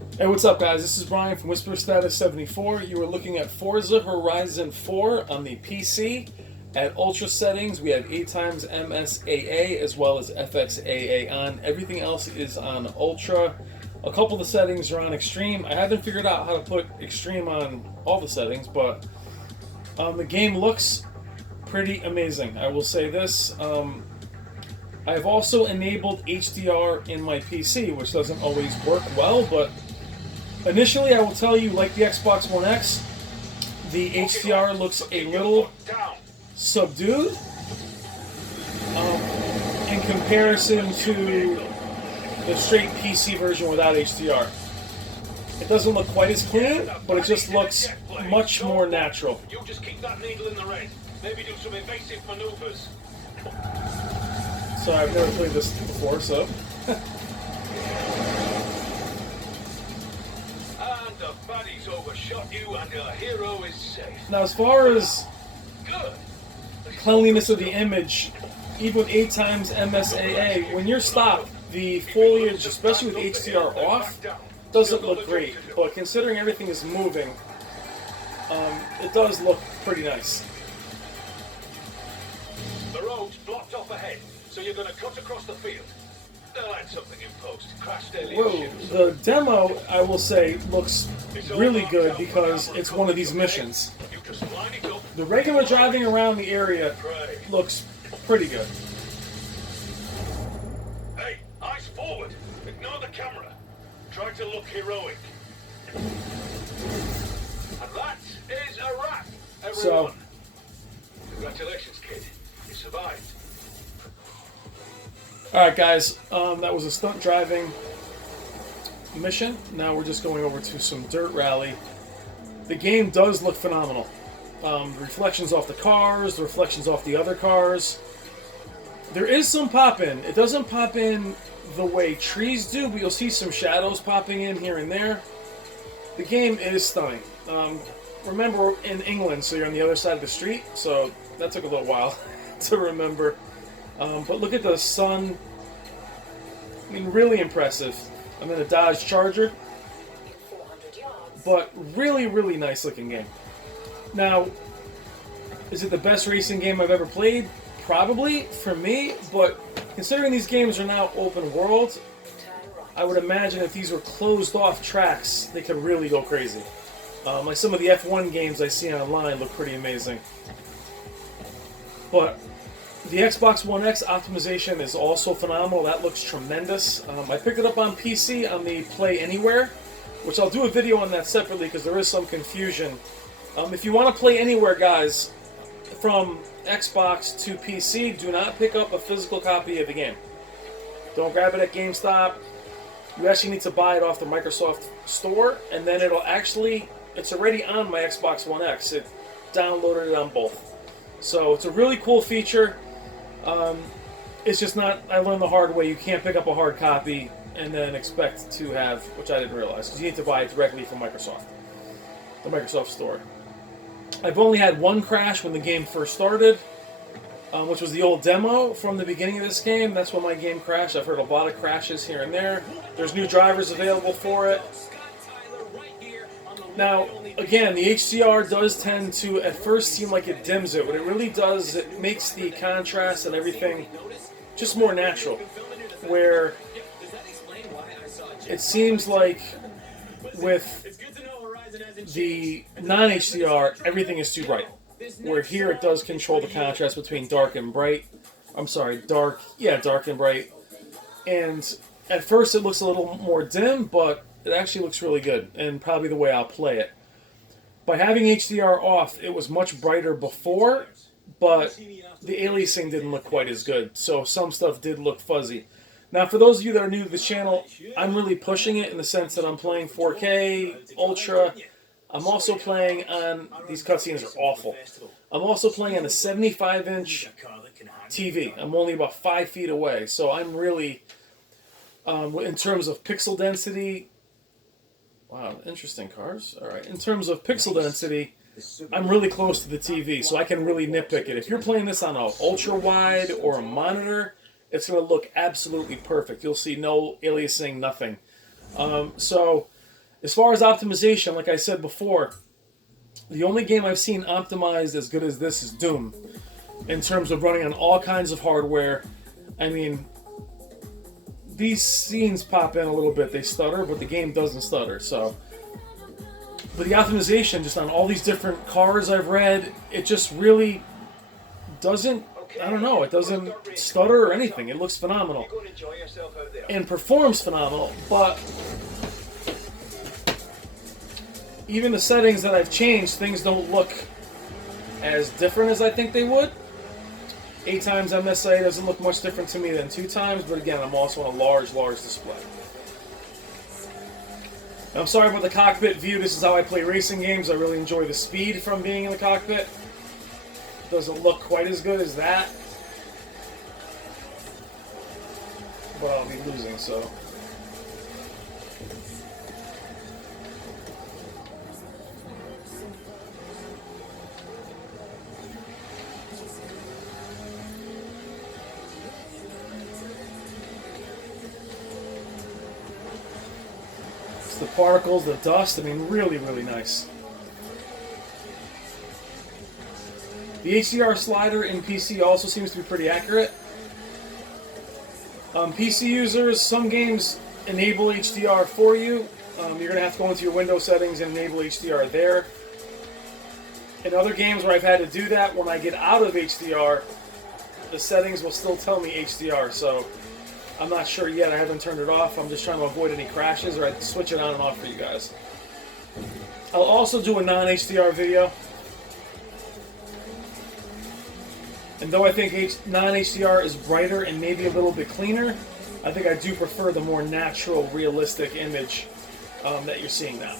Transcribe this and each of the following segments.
Hey, what's up, guys? This is Brian from Whisper Status 74. You are looking at Forza Horizon 4 on the PC. At Ultra settings, we have 8 times MSAA as well as FXAA on. Everything else is on Ultra. A couple of the settings are on Extreme. I haven't figured out how to put Extreme on all the settings, but the game looks pretty amazing. I will say this. I've also enabled HDR in my PC, which doesn't always work well, but initially I will tell you, like the Xbox One X, the HDR looks a little subdued in comparison to the straight PC version without HDR. It doesn't look quite as clean, but it just looks much more natural. You just keep that needle in the red. Maybe do some evasive maneuvers. So I've never played this before, so. And the baddies overshot you and your hero is safe. Now, as far as Good. cleanliness of the image, even with 8 times MSAA, when you're stopped, the foliage, especially with HDR off, doesn't look great. But considering everything is moving, it does look pretty nice. The road's blocked off ahead, so you're going to cut across the field. They'll add something in post. Crashed alien Whoa, ships. the demo, I will say, looks really good because it's one of these missions. You just line it up. The regular driving around the area looks pretty good. Hey, eyes forward. Ignore the camera. Try to look heroic. And that is a wrap, everyone. So, Congratulations, kid. You survived. alright guys, that was a stunt driving mission. Now we're just going over to some dirt rally. The game does look phenomenal. The reflections off the cars, the reflections off the other cars. There is some pop in. It doesn't pop in the way trees do, but you'll see some shadows popping in here and there. The game is stunning. Remember, we're in England, so you're on the other side of the street, so that took a little while to remember. But look at the sun. I mean, really impressive. I'm in a Dodge Charger. But really, really nice looking game. Now, is it the best racing game I've ever played? Probably, for me. But considering these games are now open world, I would imagine if these were closed off tracks, they could really go crazy. Like some of the F1 games I see online look pretty amazing. But the Xbox One X optimization is also phenomenal. That looks tremendous. I picked it up on PC on the Play Anywhere, which I'll do a video on that separately because there is some confusion. If you want to play anywhere, guys, from Xbox to PC, do not pick up a physical copy of the game. Don't grab it at GameStop. You actually need to buy it off the Microsoft Store, and then it's already on my Xbox One X. It downloaded it on both. So it's a really cool feature. It's just not, I learned the hard way, you can't pick up a hard copy and then expect to have, which I didn't realize, because you need to buy it directly from Microsoft, the Microsoft Store. I've only had one crash when the game first started, which was the old demo from the beginning of this game. That's when my game crashed. I've heard a lot of crashes here and there. There's new drivers available for it. Now, again, the HDR does tend to, at first, seem like it dims it. What it really does is it makes the contrast and everything just more natural. Where it seems like with the non-HDR, everything is too bright. Where here it does control the contrast between dark and bright. I'm sorry, dark and bright. And at first it looks a little more dim, but it actually looks really good, and probably the way I'll play it. By having HDR off, it was much brighter before, but the aliasing didn't look quite as good, so some stuff did look fuzzy. Now, for those of you that are new to this channel, I'm really pushing it in the sense that I'm playing 4K, Ultra. I'm also playing on, these cutscenes are awful. I'm also playing on a 75-inch TV. I'm only about 5 feet away, so I'm really, in terms of pixel density, wow, interesting cars. All right, in terms of pixel density, I'm really close to the TV, so I can really nitpick it. If you're playing this on an ultra-wide or a monitor, it's going to look absolutely perfect. You'll see no aliasing, nothing. So As far as optimization, like I said before, the only game I've seen optimized as good as this is Doom. In terms of running on all kinds of hardware, I mean, these scenes pop in a little bit. They stutter, but the game doesn't stutter. So, but the optimization just on all these different cars I've read, it just really doesn't, I don't know, it doesn't stutter or anything. It looks phenomenal and performs phenomenal, but even the settings that I've changed, things don't look as different as I think they would. 8 times MSA doesn't look much different to me than 2 times, but again, I'm also on a large display. I'm sorry about the cockpit view. This is how I play racing games. I really enjoy the speed from being in the cockpit. Doesn't look quite as good as that, but I'll be losing, so. The particles, the dust, I mean, really, really nice. The HDR slider in PC also seems to be pretty accurate. PC users, some games enable HDR for you. You're going to have to go into your Windows settings and enable HDR there. In other games where I've had to do that, when I get out of HDR, the settings will still tell me HDR, so I'm not sure yet. I haven't turned it off. I'm just trying to avoid any crashes, or I can switch it on and off for you guys. I'll also do a non-HDR video. And though I think non-HDR is brighter and maybe a little bit cleaner, I think I do prefer the more natural, realistic image that you're seeing now.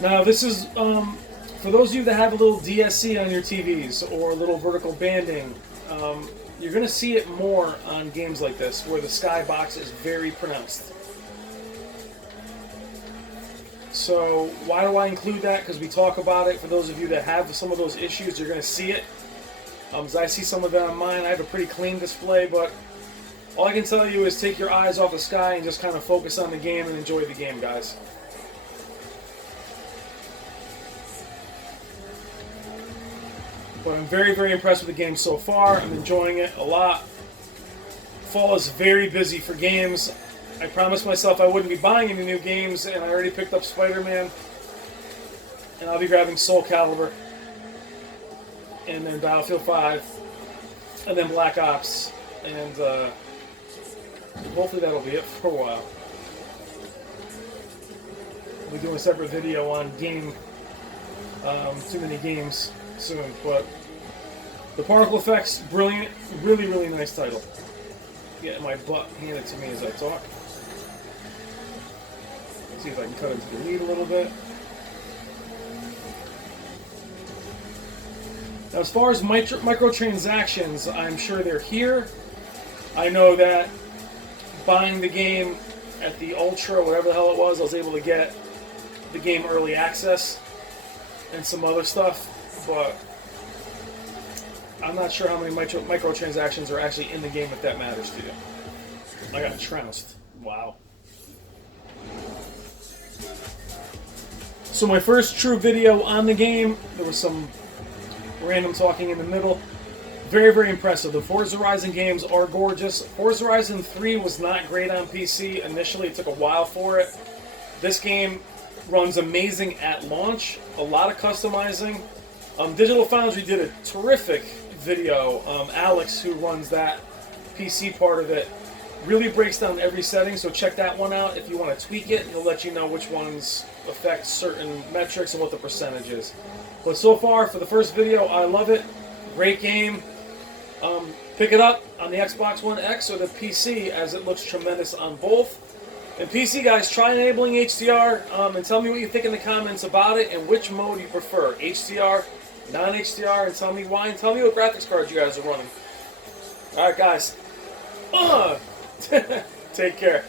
Now, this is, for those of you that have a little DSC on your TVs or a little vertical banding, you're going to see it more on games like this, where the skybox is very pronounced. So, why do I include that? Because we talk about it. For those of you that have some of those issues, you're going to see it. As I see some of that on mine, I have a pretty clean display, but all I can tell you is take your eyes off the sky and just kind of focus on the game and enjoy the game, guys. But I'm very, very impressed with the game so far. I'm enjoying it a lot. Fall is very busy for games. I promised myself I wouldn't be buying any new games, and I already picked up Spider-Man. And I'll be grabbing Soul Calibur. And then Battlefield 5. And then Black Ops. And hopefully that'll be it for a while. I'll be doing a separate video on too many games soon, but the particle effects, brilliant, really, really nice title. Getting my butt handed to me as I talk. Let's see if I can cut into the lead a little bit. Now, as far as microtransactions, I'm sure they're here. I know that buying the game at the Ultra, whatever the hell it was, I was able to get the game early access and some other stuff. But I'm not sure how many microtransactions are actually in the game, if that matters to you. I got trounced. Wow. So my first true video on the game, there was some random talking in the middle. Very, very impressive. The Forza Horizon games are gorgeous. Forza Horizon 3 was not great on PC. Initially, it took a while for it. This game runs amazing at launch. A lot of customizing. Digital Foundry did a terrific video. Alex, who runs that PC part of it, really breaks down every setting, so check that one out if you want to tweak it. It'll let you know which ones affect certain metrics and what the percentage is. But so far, for the first video, I love it. Great game. Pick it up on the Xbox One X or the PC, as it looks tremendous on both. And PC guys, try enabling HDR and tell me what you think in the comments about it and which mode you prefer, HDR, non-HDR, and tell me why, and tell me what graphics cards you guys are running. Alright guys, take care.